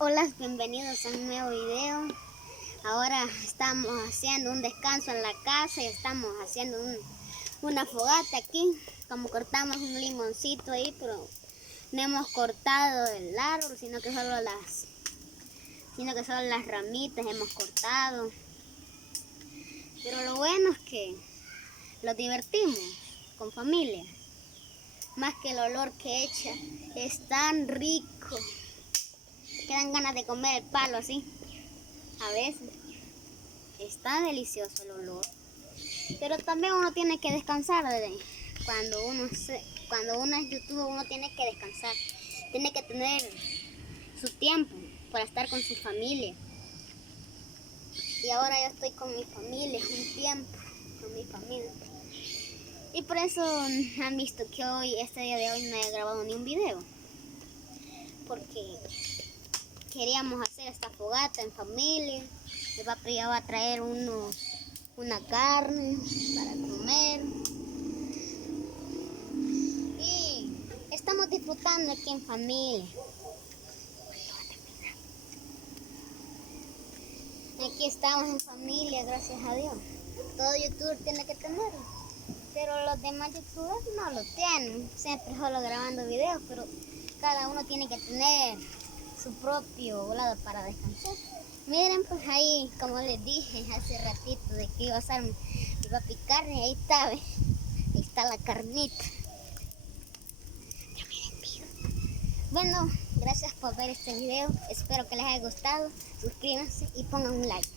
Hola, bienvenidos a un nuevo video. Ahora estamos haciendo un descanso en la casa y estamos haciendo una fogata aquí. Como cortamos un limoncito ahí, pero no hemos cortado el árbol, sino que solo las ramitas hemos cortado. Pero lo bueno es que lo divertimos con familia. Más que el olor que echa, es tan rico. Que dan ganas de comer el palo así. A veces está delicioso el olor, pero también uno tiene que descansar cuando uno es youtuber. Uno tiene que descansar, tiene que tener su tiempo para estar con su familia. Y ahora yo estoy con mi familia, un tiempo con mi familia, y por eso han visto que este día de hoy no he grabado ni un video, porque queríamos hacer esta fogata en familia. Mi papi ya va a traer una carne para comer. Y estamos disfrutando aquí en familia. Aquí estamos en familia, gracias a Dios. Todo youtuber tiene que tenerlo, pero los demás youtubers no lo tienen. Siempre solo grabando videos, pero cada uno tiene que tener su propio lado para descansar. Miren, pues ahí, como les dije hace ratito de que iba a hacer mi papi carne, ahí está, ¿ve? Ahí está la carnita. Ya miren, bueno, gracias por ver este video. Espero que les haya gustado. Suscríbanse y pongan un like.